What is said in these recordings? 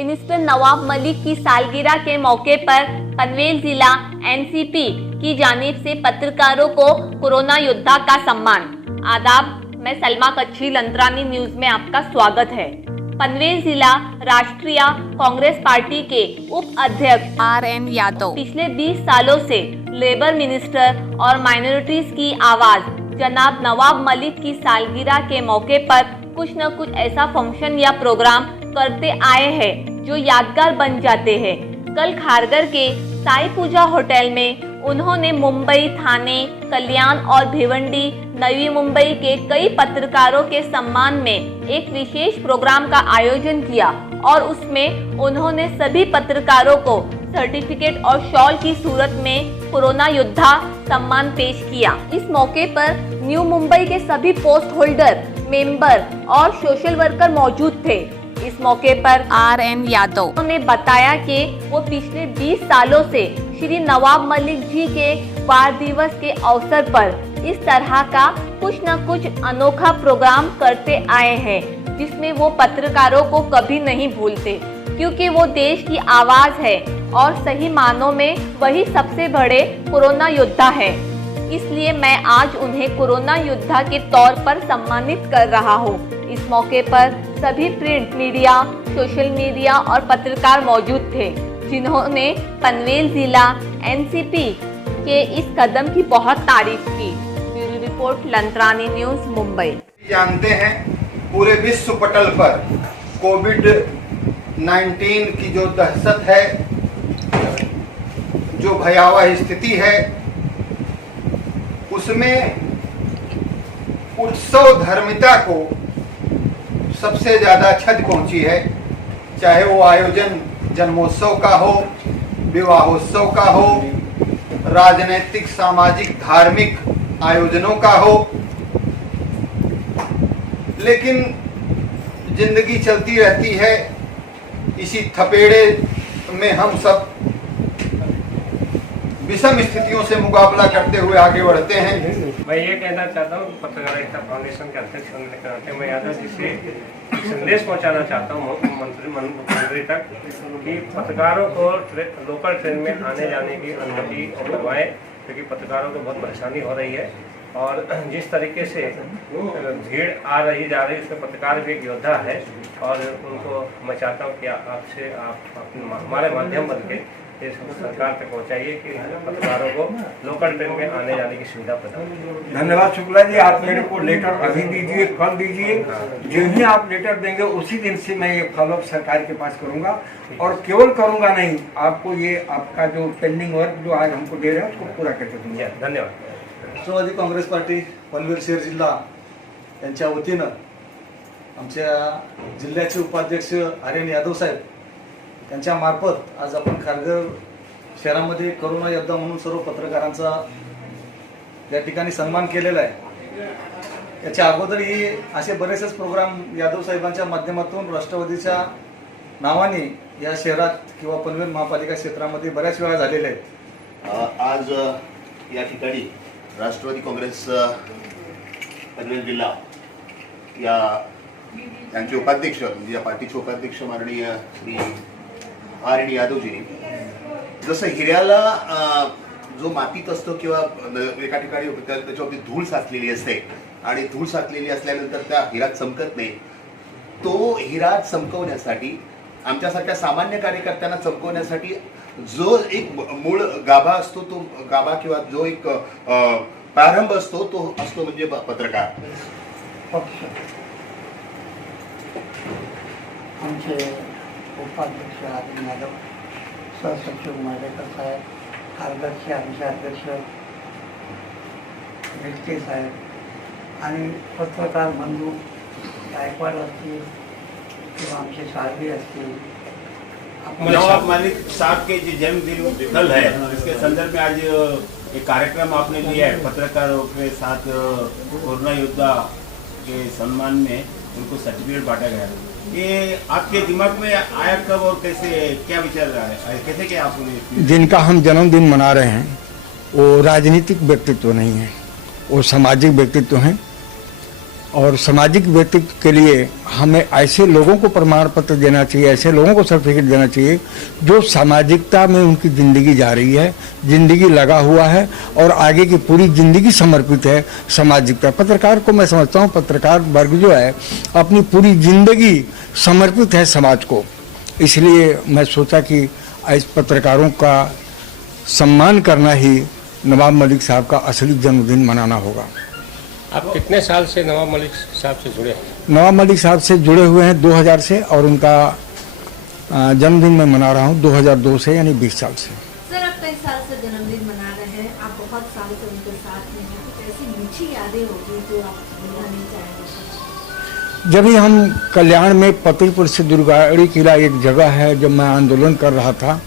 Minister Nawab Malik की सालगिरह के मौके पर पनवेल जिला एनसीपी की जानिब से पत्रकारों को कोरोना योद्धा का सम्मान। आदाब, मैं सलमा कच्छी, लंतरानी न्यूज में आपका स्वागत है। पनवेल जिला राष्ट्रीय कांग्रेस पार्टी के उप अध्यक्ष RN यादव पिछले 20 सालों से लेबर मिनिस्टर और माइनॉरिटीज की आवाज जनाब नवाब मलिक की सालगिरह के मौके पर कुछ न कुछ ऐसा फंक्शन या प्रोग्राम करते आए हैं जो यादगार बन जाते हैं। कल खारघर के साई पूजा होटल में उन्होंने मुंबई, थाने, कल्याण और भिवंडी, नवी मुंबई के कई पत्रकारों के सम्मान में एक विशेष प्रोग्राम का आयोजन किया और उसमें उन्होंने सभी पत्रकारों को सर्टिफिकेट और शॉल की सूरत में कोरोना योद्धा सम्मान पेश किया। इस मौके पर न्यू मुंबई के सभी पोस्ट होल्डर, मेंबर और सोशल वर्कर मौजूद थे। इस मौके पर RN यादव ने बताया कि वो पिछले 20 सालों से श्री नवाब मलिक जी के वार दिवस के अवसर पर इस तरह का कुछ न कुछ अनोखा प्रोग्राम करते आए हैं, जिसमें वो पत्रकारों को कभी नहीं भूलते, क्योंकि वो देश की आवाज है और सही मानों में वही सबसे बड़े कोरोना योद्धा है। इसलिए मैं आज उन्हें कोरोना योद्धा के तौर पर सम्मानित कर रहा हूँ। इस मौके पर सभी प्रिंट मीडिया, सोशल मीडिया और पत्रकार मौजूद थे, जिन्होंने पनवेल जिला एनसीपी के इस कदम की बहुत तारीफ की। Bureau report, Lantrani news, Mumbai. जानते हैं पूरे विश्व पटल पर कोविड-19 की जो दहशत है, जो भयावह स्थिति है, उसमें उत्सव धर्मिता को सबसे ज्यादा क्षति पहुंची है। चाहे वो आयोजन जन्मोत्सव का हो, विवाहोत्सव का हो, राजनीतिक, सामाजिक, धार्मिक आयोजनों का हो, लेकिन जिंदगी चलती रहती है। इसी थपेड़े में हम सब विषम स्थितियों से मुकाबला करते हुए आगे बढ़ते हैं। मैं ये कहना चाहता हूँ, पत्रकारिता फाउंडेशन के अध्यक्ष होने के नाते मैं यादव जी से संदेश पहुंचाना चाहता हूँ मुख्यमंत्री तक कि पत्रकारों को लोकल ट्रेन में आने जाने की अनुमति करवाएं, क्योंकि पत्रकारों को बहुत परेशानी हो रही है और जिस तरीके से भीड़ आ रही जा रही, उसमें पत्रकार भी एक योद्धा है और उनको मैं चाहता हूँ कि आपसे आप हमारे माध्यम बन के इस सरकार तक पहुँचाइए कि पत्रकारों को लोकल ट्रेन में आने जाने की सुविधा प्रदान करें। धन्यवाद शुक्ला जी, आप मेरे को लेटर अभी दीजिए, कल दीजिए। जो ही आप लेटर देंगे उसी दिन से मैं ये फॉलोअप सरकार के पास करूंगा और केवल करूंगा नहीं, आपको ये आपका जो पेंडिंग वर्क जो आज हमको दे रहे हैं उसको पूरा करके दूंगा। धन्यवाद। राष्ट्रवादी काँग्रेस पार्टी पनवेल शहर जिल्हा यांच्या वतीनं आमच्या जिल्ह्याचे उपाध्यक्ष RN यादव साहेब त्यांच्या मार्फत आज आपण खारघर शहरामध्ये कोरोना योद्धा म्हणून सर्व पत्रकारांचा या ठिकाणी सन्मान केलेला आहे। याच्या अगोदरही असे बरेचसे प्रोग्राम यादव साहेबांच्या माध्यमातून राष्ट्रवादीच्या नावाने या शहरात किंवा पनवेल महापालिका क्षेत्रामध्ये बऱ्याच वेळा झालेले आहेत। आज या ठिकाणी राष्ट्रवादी काँग्रेस पनवेल जिल्हा यांचे उपाध्यक्ष, म्हणजे या पार्टीचे उपाध्यक्ष माननीय श्री RN यादवजींनी जसं हिऱ्याला जो मातीत असतो किंवा एका ठिकाणी त्याच्यावरती धूळ साचलेली असते आणि धूळ साचलेली असल्यानंतर त्या हिरा चमकत नाही, तो हिरा चमकवण्यासाठी, आमच्यासारख्या सामान्य कार्यकर्त्यांना चमकवण्यासाठी जो एक मूळ गाभा असतो, तो गाभा किंवा जो एक प्रारंभ असतो, तो असतो म्हणजे पत्रकार। आमचे उपाध्यक्ष RN यादव, सहसचिव मालेकर साहेब, खारघरचे आमचे अध्यक्ष मिल्के साहेब आणि पत्रकार बंधू गायकवाड असतील किंवा आमचे सारवी असतील। नवाब मलिक साहब के जो जन्मदिन कल है, इसके संदर्भ में आज एक कार्यक्रम आपने लिया है। पत्रकारों के साथ कोरोना योद्धा के सम्मान में उनको सर्टिफिकेट बांटा गया। ये आपके दिमाग में आया कब और कैसे, क्या विचार रहा है, कैसे क्या आपने? जिनका हम जन्मदिन मना रहे हैं वो राजनीतिक व्यक्तित्व नहीं है, वो सामाजिक व्यक्तित्व हैं। और सामाजिक व्यक्तित्व के लिए हमें ऐसे लोगों को प्रमाण पत्र देना चाहिए, ऐसे लोगों को सर्टिफिकेट देना चाहिए जो सामाजिकता में उनकी ज़िंदगी जा रही है, ज़िंदगी लगा हुआ है और आगे की पूरी ज़िंदगी समर्पित है सामाजिकता। पत्रकार को मैं समझता हूँ, पत्रकार वर्ग जो है अपनी पूरी ज़िंदगी समर्पित है समाज को। इसलिए मैं सोचा कि इस पत्रकारों का सम्मान करना ही नवाब मलिक साहब का असली जन्मदिन मनाना होगा। आप कितने साल से नवाब मलिक साहब से जुड़े हैं? नवाब मलिक साहब से जुड़े हुए हैं 2000 से और उनका जन्मदिन मैं मना रहा हूँ 2002 से, यानी 20 साल से। सर, आप कई साल से जन्मदिन मना रहे हैं, आप बहुत साल से उनके साथ में हैं, कुछ ऐसी मीठी यादें होगी जो आप भूलना नहीं चाहेंगे? जब भी हम कल्याण में पतिलपुर से दुर्गाड़ी किला एक जगह है, जब मैं आंदोलन कर रहा था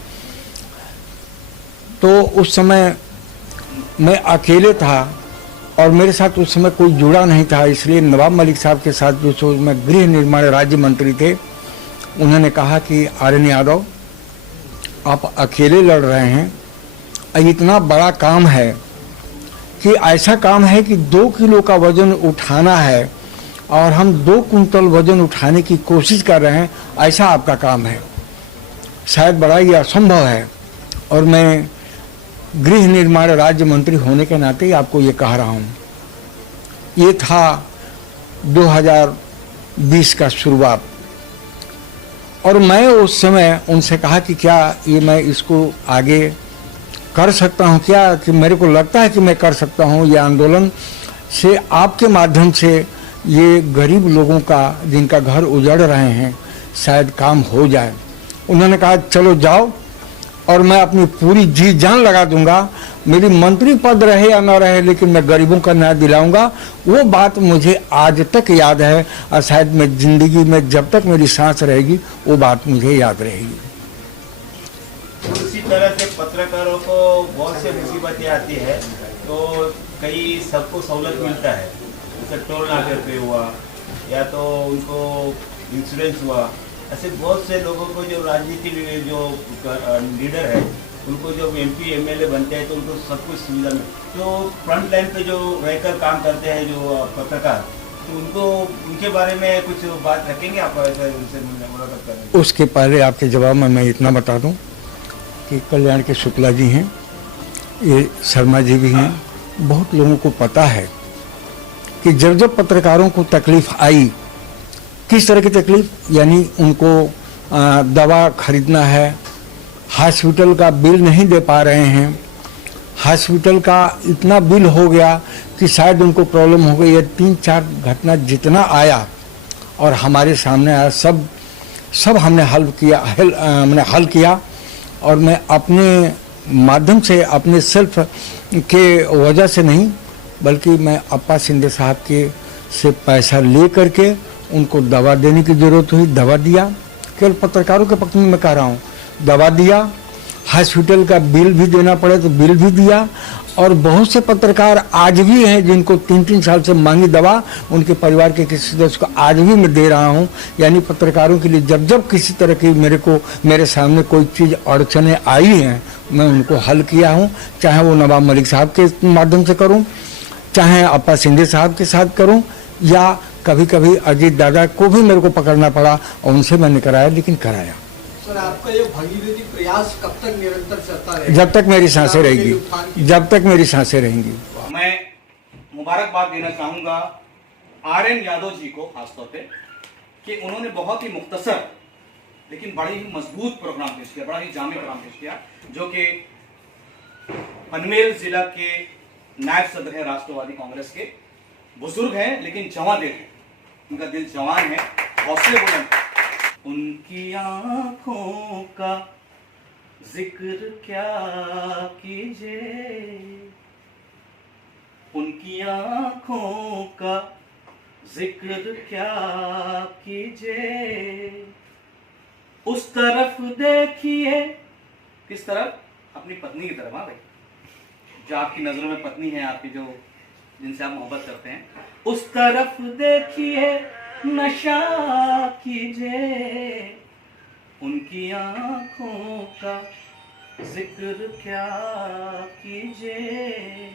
तो उस समय मैं अकेले था और मेरे साथ उस समय कोई जुड़ा नहीं था। इसलिए नवाब मलिक साहब के साथ जो सो मैं गृह निर्माण राज्य मंत्री थे, उन्होंने कहा कि आर्यन यादव, आप अकेले लड़ रहे हैं, इतना बड़ा काम है कि ऐसा काम है कि 2 किलो का वजन उठाना है और हम 2 कुंटल वजन उठाने की कोशिश कर रहे हैं, ऐसा आपका काम है, शायद बड़ा ही असंभव है। और मैं गृह निर्माण राज्य मंत्री होने के नाते ही आपको ये कह रहा हूँ। ये था 2020 का शुरुआत और मैं उस समय उनसे कहा कि क्या ये मैं इसको आगे कर सकता हूँ, क्या कि मेरे को लगता है कि मैं कर सकता हूँ, ये आंदोलन से आपके माध्यम से ये गरीब लोगों का जिनका घर उजड़ रहे हैं शायद काम हो जाए। उन्होंने कहा चलो जाओ और मैं अपनी पूरी जी जान लगा दूंगा, मेरी मंत्री पद रहे या ना रहे, लेकिन मैं गरीबों का न्याय दिलाऊंगा। वो बात मुझे आज तक याद है और शायद मैं जिंदगी में जब तक मेरी सांस रहेगी वो बात मुझे याद रहेगी। उसी तरह से पत्रकारों को बहुत से मुसीबतें आती है तो कई सबको सहूलत मिलता है, जैसे टोल नाके पे हुआ या तो उनको इंश्योरेंस हुआ। ऐसे बहुत से लोगों को जो राजनीति जो लीडर है उनको जब MP MLA बनते हैं तो उनको सब कुछ सुविधा मिले। जो फ्रंट लाइन पे जो रहकर काम करते हैं जो पत्रकार, तो उनको उनके बारे में कुछ बात रखेंगे आप? ऐसा उनसे मुलाकात करेंगे? उसके पहले आपके जवाब में मैं इतना बता दूं कि कल्याण के शुक्ला जी हैं, ये शर्मा जी भी हैं। बहुत लोगों को पता है कि जब जब पत्रकारों को तकलीफ आई, किस तरह की तकलीफ, यानी उनको दवा खरीदना है, हॉस्पिटल का बिल नहीं दे पा रहे हैं, हॉस्पिटल का इतना बिल हो गया कि शायद उनको प्रॉब्लम हो गई है। 3-4 घटना जितना आया और हमारे सामने आया, सब हमने हमने हल किया। और मैं अपने माध्यम से, अपने सेल्फ के वजह से नहीं, बल्कि मैं अप्पा शिंदे साहब के से पैसा ले करके उनको दवा देने की जरूरत हुई, दवा दिया। केवल पत्रकारों के पक्ष में मैं कह रहा हूँ, दवा दिया। हॉस्पिटल का बिल भी देना पड़े तो बिल भी दिया। और बहुत से पत्रकार आज भी हैं जिनको 3-3 साल से मांगी दवा, उनके परिवार के किसी सदस्य को आज भी मैं दे रहा हूँ। यानी पत्रकारों के लिए जब जब किसी तरह की मेरे सामने कोई चीज़ अड़चने आई हैं, मैं उनको हल किया हूँ। चाहे वो नवाब मलिक साहब के माध्यम से करूँ, चाहे अप्पा शिंदे साहब के साथ करूँ, या कभी कभी अजीत दादा को भी मेरे को पकड़ना पड़ा और उनसे मैंने कराया, लेकिन कराया। सर, आपका ये भगीरथी प्रयास कब तक निरंतर चलता रहेगा? जब तक मेरी सांसें रहेंगी, जब तक मेरी सांसें रहेंगी। मैं मुबारकबाद देना चाहूँगा आर्यन यादव जी को खासतौर पे कि उन्होंने बहुत ही मुख्तसर लेकिन बड़ी ही मजबूत प्रोग्राम पेश किया, बड़ा ही जामे प्रोग्राम पेश किया, जो कि पनवेल जिला के नायब सदर है राष्ट्रवादी कांग्रेस के। बुजुर्ग हैं लेकिन जवान दिल है, उनका दिल जवान है, हौसले बुलंद। उनकी आंखों का जिक्र क्या कीजिए, उनकी आंखों का जिक्र क्या कीजिए। उस तरफ देखिए, किस तरफ? अपनी पत्नी की तरफ। हाँ भाई, जो आपकी नजरों में पत्नी है, आपकी जो जिनसे आप मोहब्बत करते हैं, उस तरफ देखिए, नशा कीजिए। उनकी आंखों का जिक्र क्या कीजिए।